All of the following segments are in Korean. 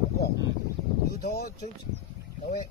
거 더 좀 왜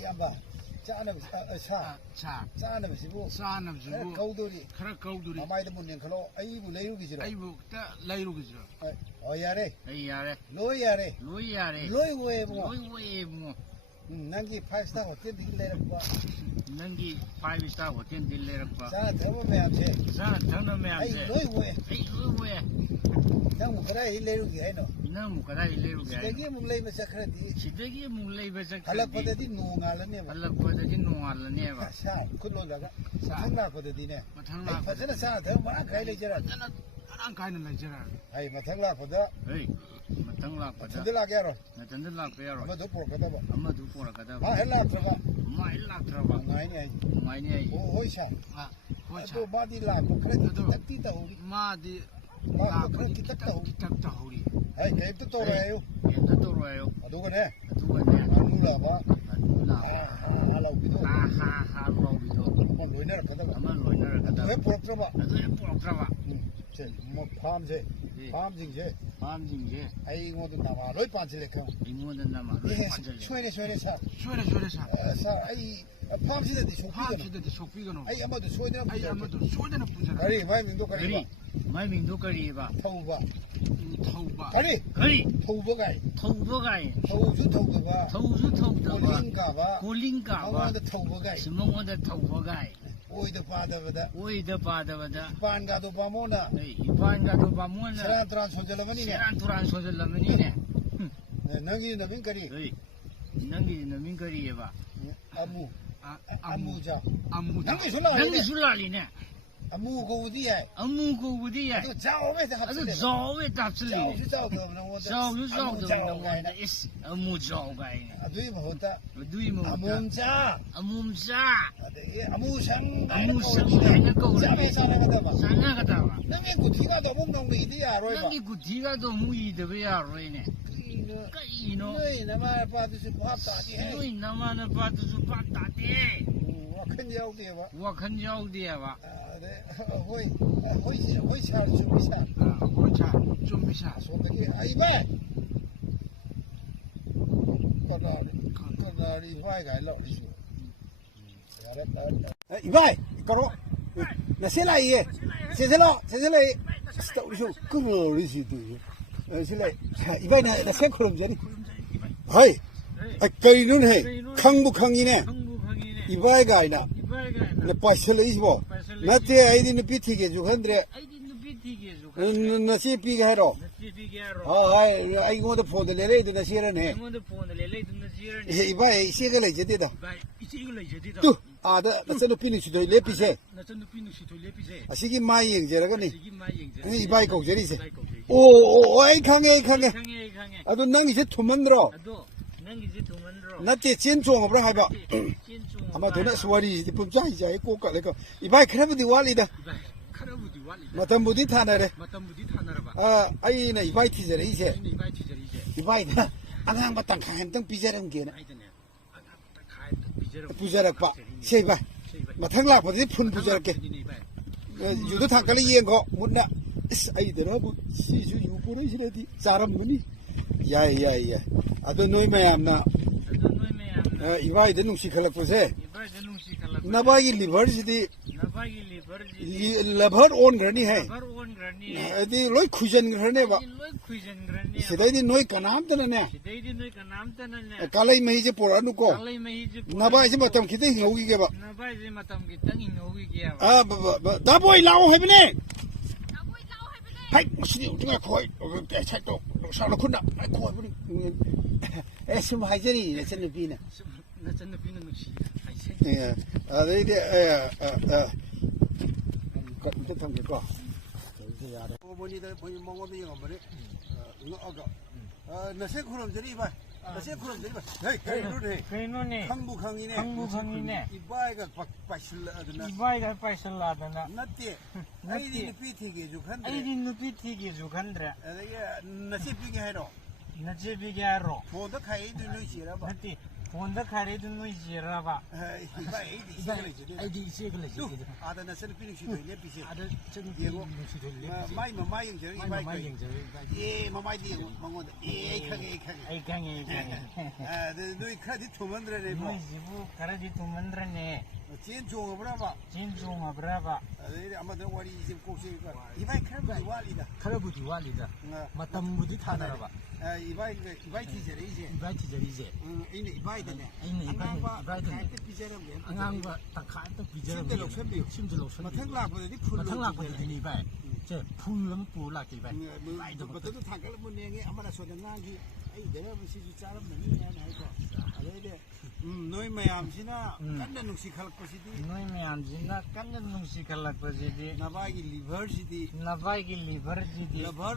이안봐 짜는 짜는 시고 거우돌이 마마이도 문는 걸로 아이부 레이루기지로 레이루기지로 야래 야래 로이 야래 로이 뭐 nangi 5-star hotel dillerba nangi 5-star hotel dillerba sa thamo me amse ai loi we nang mukara hilerugi hai no nang mukara hilerugi hai sidagi muglai me sakrati halak padadi nongalane ba sa khudlo daga thangla padadi ne fajana sa thang mana khai le jara an khai na le jara ai mathangla pada matangla pada tandla gyaro tandla gyaro amadu porkadaba ma hela traba ngai ni ai hoi sa to badi la ko khre takti ta hori ma di ma khre kitak ta hori ai kai to rayo aduga ne anu la ba halau bido ma loiner kadaba he porktraba mo farm je farm jing je ai ngo da ma loi pa chile kham shwere sa sa ai farm si de shokpi gano ai amadu soidana pujana ari mai ming do kari ba thauba kari thauba gai thauju thauda ba kolinga ba simong da thauba gai oida padavada ipan ga do bamona seran turan sojalamani ne nangi namin kari ba amu nangi sulali ne amu ko udi hai to jao me ta hapsili is amu jao gai adui mahota amumcha amu sang ko sana kata nangi gutiga do mong nong idi aroi ba nangi gutiga do mui de be aroi ne kaino noi nama pa tu su pa ta di hai noi nama na pa tu su pa ta di wa khan yau de ba hoi cha chumisa so ke ai ba kadari vai gai lo ri ibai karo na se lai ye se lai sto ri ku ro ri si tu se lai ibai na se khulum je ni hai kai nun hai khangbu khangi ne ibai gai na paisal isbo nate aidi nupi thige ju khandre nasi pi ga ro hai ai ngo da phone le le du nasi ra ne ibai isi ga le je de da tu a da nasan nupi ni sitoi le pi se asigi mai yeng je ra ga ni ibai ko je ri se o ai khange adu nang ise thuman ro nate chen chong abra hai ba ama dona suwari di pum chai jai ko ka le ko ibai khrabudi wali da matam budi thana re ba ai na ibai thi jare ise ibai da angang ba tang khaim tang pijaram ge na pijarak pa sei ba mathang lak pa di phun pijarak ke yu do thang kali yeng ko munna is ai da bu si ju yu puro ise di charam muni ya ado noi mayam na ibai da nungsi khalak pose nabai liver sidi liver on grani hai adi loi khujan grane ba sidai di noi kanam tana ne kalai mai je poranu ko nabai je matam khite hingogi ge ba da boy lao hai bne hai sini utinga khoi sai to sa la khunna ai khoi bni sim hai jeri ne chen pi na đấy thì cộng cái thằng cái cỏ bây giờ mong bây giờ mà đấy nó sẽ không làm gì vậy nó sẽ không làm gì vậy đấy cái nó này khăng bu này ibai cái phải sờ là đó nè ai đi nupi thì cái dù khăn ra đấy nó sẽ bị cái hay đó 나집이게로. 본다 카이도 누이지라봐. 나티 본다 카레도 누이지라봐. 아이디 시글레지. 아다나 셀 피니시도 레피시. 아다 전 예고 누시도 마이 마마이 영저 이바이 마이 예 마마이 망고다 예 카게 아이 강에 아 누이 크레딧 투만드레네 뭐 누이지부 카레디 투만드레네. 진 종업으라봐. 진종아 브라바. 아마도 와리 지금 꼭지가 이바이 크레딧 와리다. 카라부디 와리다. 마탐부디 타나라바. 이바이 티제래 이제. 이바이 티제리제. 이네 이바이드네. 이네 이바이드네. 카이트 피제라고. 안강과 딱카이트 비제라. 심들록 선비. 심들록 선비. 마탱락보다디 풀. 마탱락보다디 이바이. 제 풀름 뿌락이 이바이. 이바이도 그것도 타갈 문행에 아마나 소장나기 아이 내가 무시지 짜름는 냐 나이고. 아래데 너희 매암시나 간다 누시 칼것이디. 너희 매암시나 간다 누시 칼것이디. 나바기 리버시디. 나바기 리버시디. 러버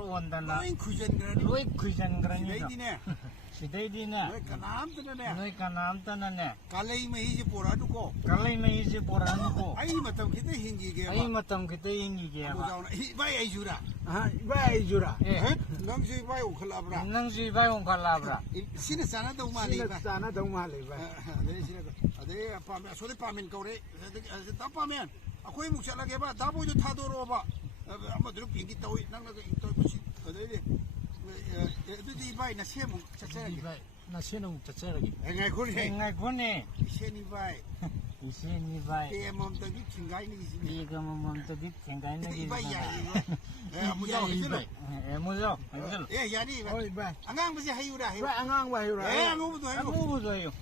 온다나. 로잉 쿠잔그라니. 시대디네. 시대디네. 너희 까남드네. 너희 까남드네. 갈레이 메이지 보라두고. 갈레이 메이지 보라누고. 아이 마탐 기대 힌기게. 아이 마탐 기대 힌기게. 이바이 아이주라. 이바이 아이주라. 낭수 이바이 오클라브라. 낭수 이바이 오클라브라. 시네 사나도 말이 이바. 사나도 말이 이바. 네 시네도. 아데 파면 소리 파면 거래. 다 파면. 아코이 묵살라게 봐. 다 보이도 타도로 봐. 아마 들어 비행기 타고 낭나가 또 붙이. 어디에 어디 이바이 나 세무 차차라게. 이바이 나 세무 차차라게. engài khôn nè. Sen ibai. Sen ibai. Cái mồm tôi biết chừng gái này gì. Đi cái mồm tôi biết chừng gái này gì. Ibai dài. Mua dầu hết rồi. Mua dầu. Dạ đi. Ôi ibai. Anh ngang bây giờ hay ra. Anh ngang bây giờ. Anh ngu rồi. Anh ngu rồi.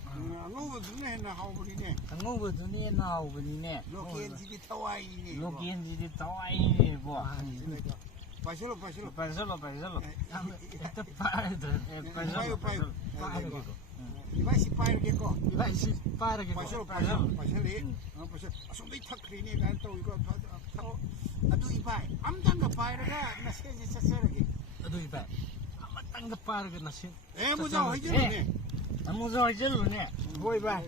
Anh ngu rồi này là hậu bên này. Anh ngu rồi này là hậu bên này. Lokian gì đi thâu ai này. Lokian gì đi thâu ai này bo. Pasalo. Ito pasalo. Ibai si pai cái co. Ibai si pai cái co. Pasalo. Asal đi thắc khí này cái tôi có thâu. Adu ibai. Amdan cái pai ra na sẽ ra cái. Adu ibai. Amdan cái pai ra na sẽ. Mua dầu hết rồi nè. Mua dầu hết rồi nè. Voi ibai.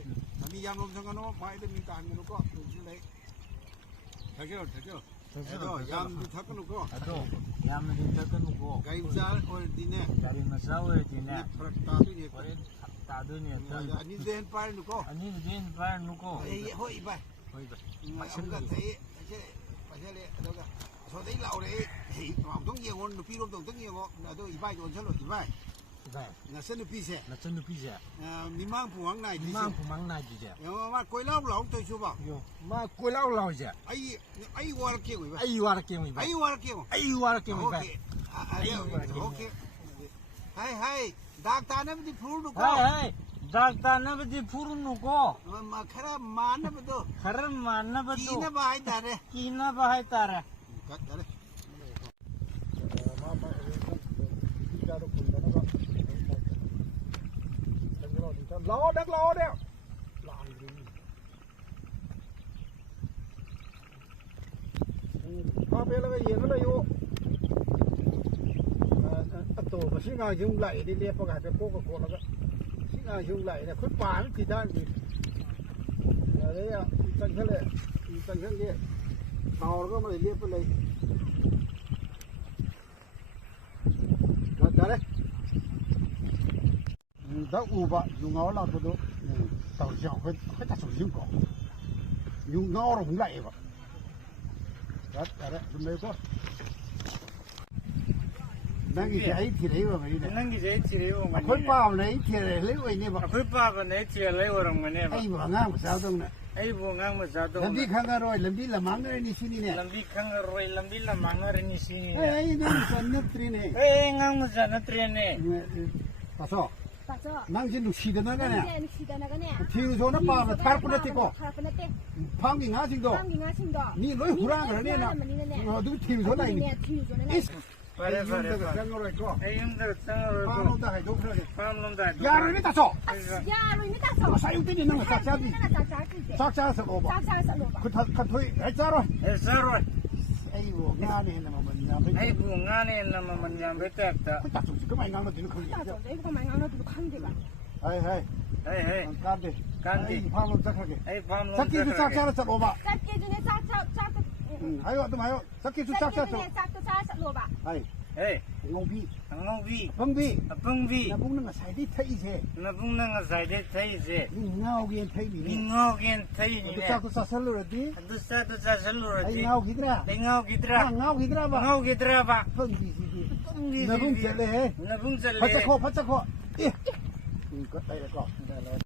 Đi giang lom thằng nó pai được mình cản nó có. Thấy chưa? Yam di thắc nó có. Yam di thắc nó có. Gai masal or di nè. Gai masal or di nè. Tado nè. Ani den par nó có. Ani den par nó có. Hoi ibai. Ông cái thấy pasal đó cái. Sau đấy lão đấy. Mà ông nhiều ngon, phi lom tổng nhiều ngon. Là tôi ibai còn sao rồi ibai. Là sân nước pizza. Là sân nước pizza. Mi mang phù mang này. Mi mang phù mang này gì vậy? Mà coi lão tôi chưa bảo. Mà coi lão gì? Ai war kêu vậy? Ai war kêu vậy? Okay. Hai. Doctor nó đi phun nó có. Hai. Doctor nó đi phun nó có. Mà khara man nó bado. Khara man nó bado. Kina bahai tare. Kina bahai tare. Kat tare. Ló đất ló đeo. Qua bên là cái gì nó đây vô. Tổ mà xin ngài dùng lại đi liệp vào cái cô là cái xin ngài dùng lại là khuyết bán thì đang gì. Đấy à, cần thế này, tàu nó mà liệp vào đây. Rồi đấy. Đã u bạ dùng ngó là tôi đó tàu dẻo phải ta sử dụng cỏ dùng ngó rồi cũng lại vậy đấy chúng đây có đang cái giấy thì đấy mà vậy đang cái giấy thì đấy mà khối bao này thì lấy vậy nè mà khối bao này thì lấy vào rồi mà nè ai vừa ngang mà sao đâu nè ai vừa ngang mà sao đâu làm đi khang rồi làm đi làm máng rồi ní xin nè làm đi khang rồi làm đi làm máng rồi ní xin nè ai ngang mà sao nấp tri nè ai ngang mà sao nấp tri nè pasó 낭신 눕시다 나가네. 눕시다 나가네. 티우조나 빠면 탈뿐에 떼고. 탈뿐에 떼. 방기 나싱도. 니 너희 후랑 그러네 나. 누구 티우조나 이니. Pare. 장으로 있고. 에임들 장으로. 방놈다 해도 그러게. 방놈다. 야를 따서. 야를 따서. 사육들이 있는 거 짝짝이. 짝짝서 오버. 그 토이 해자로. 아이고 nga네 나만 냠. 아이고 nga네 나만 냠 뱉었다. 그 따서 그만 나는 되는 거지. 따서 내가 만 나는 그 관계가. 하이. 간디. 방놈 짝하게. 아이 방놈. 짝기도 짝짝서 오버. 짝기 전에 짝짝. 하요 또 마요. 짝기도 짝짝서. 짝도 짝서 오버. 하이. เฮ้ย งงพี่ งงพี่ ฟังพี่ ปังพี่ นะพวกนั้นใส่ที่ไทยเส นะพุ่งนั่งใส่ได้ใช่สิ นี่เงาเกินไทยนี่ มีเงาเกินใช่นี่ ตุ เนี่ย ซาตุซาสลุรดี ตุซาสลุร ไอ้ ดี เงาคิดระ ไอ้เงากิตรา เงาคิดระบ้า เงากิตราปะ ฟังพี่สิพี่นะพุ่งเจเลย นะพุ่งจะเล พัช ย โคพัชโคเอ๊ะก็ไต่ละก็ได้แล้ว